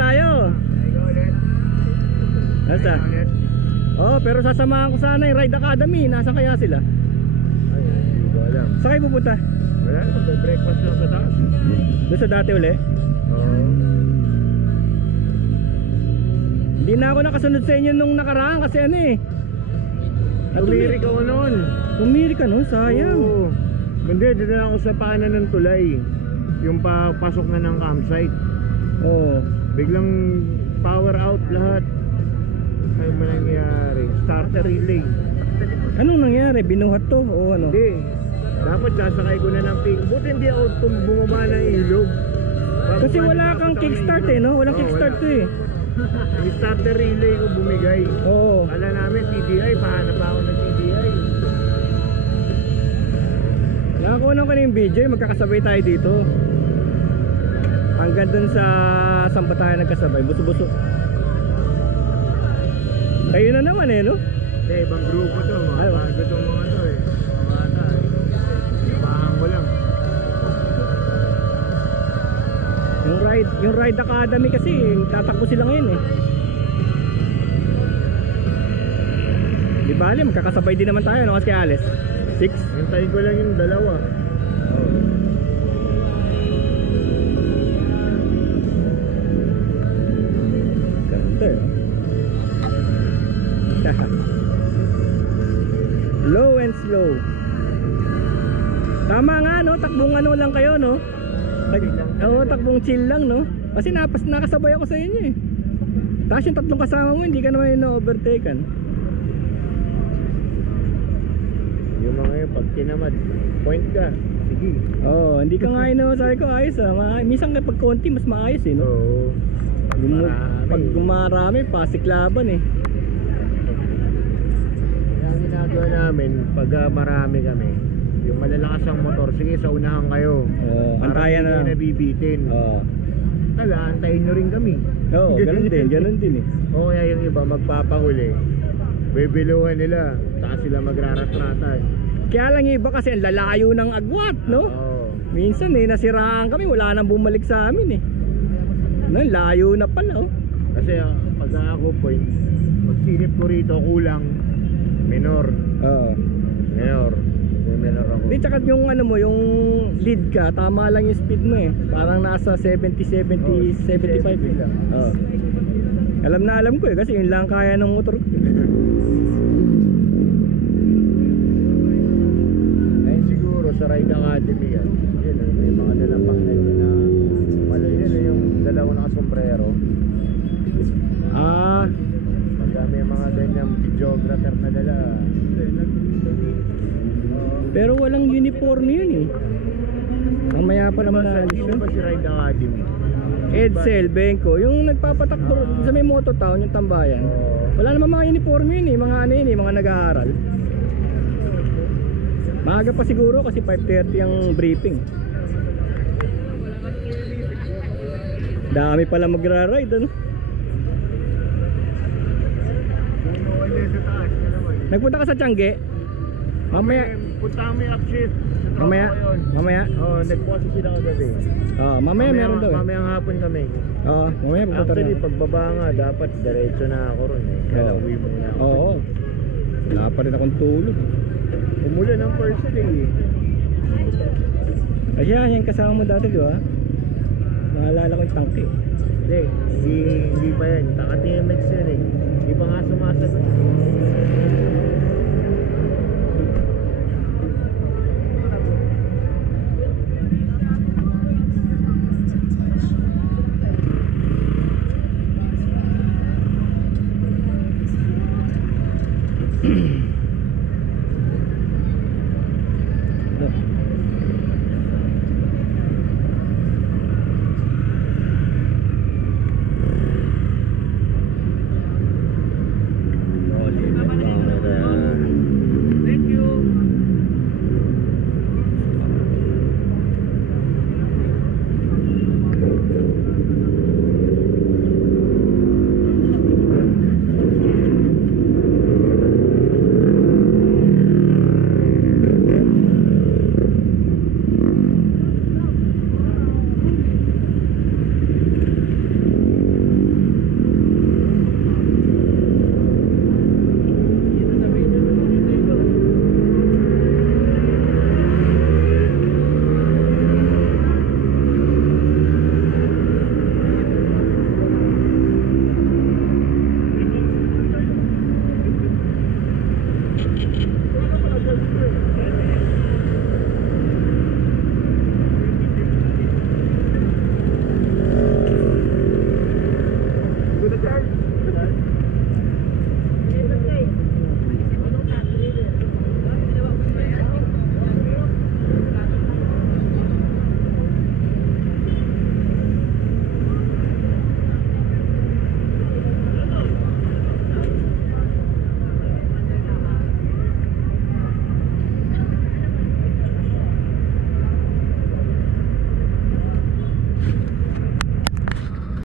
tayo. Nasa? Oh, pero sasamahan ko sana yung Ride Academy. Nasaan kaya sila? Ay, hindi ko alam. Saan kayo pupunta? Wala, breakfast lang sa taas. Doon sa dati uli? Oo. Hindi na ako nakasunod sa inyo nung nakaraan kasi ano eh. Tumirik ako noon. Tumirik ka no? Sayang. Oo. Hindi, dito na ako sa paanan ng tulay. Yung pasok na ng campsite. Oo. Biglang power out lahat. Ano ba nangyari? Starter relay. Anong nangyari? Binuhat to o ano? Hindi. Dapat sasakay ko na ng pink. Buti hindi ako bumaba ng ilog. Kasi wala kang kickstart eh no? Walang kickstart to eh. Yung starter relay ko bumigay. Oo. Kala namin TDI, pahanap ako ng TDI. Nakakunan ko na yung video, magkakasabay tayo dito. Hanggang dun sa saan ba tayo nagkasabay? Buso-buso. Kayo na naman eh no? Hindi, ibang grupo to. Ay, Bago itong mga to eh. Mga bata eh. Samahan ko lang. Yung Ride Academy kasi tatakbo sila ngayon eh. Di bali, magkakasabay din naman tayo no kasi alis 6. Hintayin ko lang yung dalawa. Ganda eh. Low and slow. Tama nga no, takbong ano lang kayo no. Oo, takbong chill lang no. Kasi nakasabay ako sa inyo eh. Tapos yung tatlong kasama mo, hindi ka naman yung na-overtaken. Yung mga yun, pag tinamad, point ka. Sige. Oo, hindi ka nga yun sabi ko ayos ah. Minsan kapag konti, mas maayos eh no. Oo. Pag gumarami, pasiklaban eh. Kaya ang ginagawa namin, pag marami kami, yung malalakas ang motor, sige sa unahan kayo. Antayan na lang. Para hindi nabibitin. Tala, antayin nyo rin kami. Oo, ganun din eh. O kaya yung iba magpapahuli, bibiluhan nila, saka sila magrarat-rata. Kaya lang yung iba kasi ang lalayo ng agwat no. Oo. Minsan eh, nasiraan kami, wala nang bumalik sa amin eh. No, layo na pala oh. Kasi pag ako point, pag sinip ko rito kulang, minor. Oo. Minor. Minor ako. Di tsaka yung ano mo, yung lead ka, tama lang yung speed mo eh. Parang nasa 70, 75 eh. lang. Oo. Alam ko eh, kasi yun lang kaya ng motor ko. Ayun siguro sa Ride Academy yan. Yun, may mga dalang pangnal na malay yun, yung dalawang nakasombrero. Pagka may mga ganyang videographer na dala. Pero walang uniform yun eh. Mamaya pa naman na Sino ba si Ride Academy? Edsel, Benko, yung nagpapatakbo sa may Mototown, yung tambayan. Wala naman mga uniform yun eh, mga ano yun eh, mga nag-aaral. Maaga pa siguro kasi 5:30 ang briefing. Dami pala magra-ride ano. Nagpunta ka sa Tiangge? Mamaya Punta kami upshift. Mamaya? Oo, nagpuasa sila kagabi. Mamaya meron daw eh. Mamayang hapon kami. Oo, mamaya pupunta Actually, rin. pagbaba nga, dapat diretso na ako ron eh. Kaya uwi muna ako. Oo. Wala pa rin akong tulog. Umulan ng first day eh. Kasi yan kasama mo dati di ba? Naalala ko yung tangke. Hindi pa yan. Taka TMX yan eh.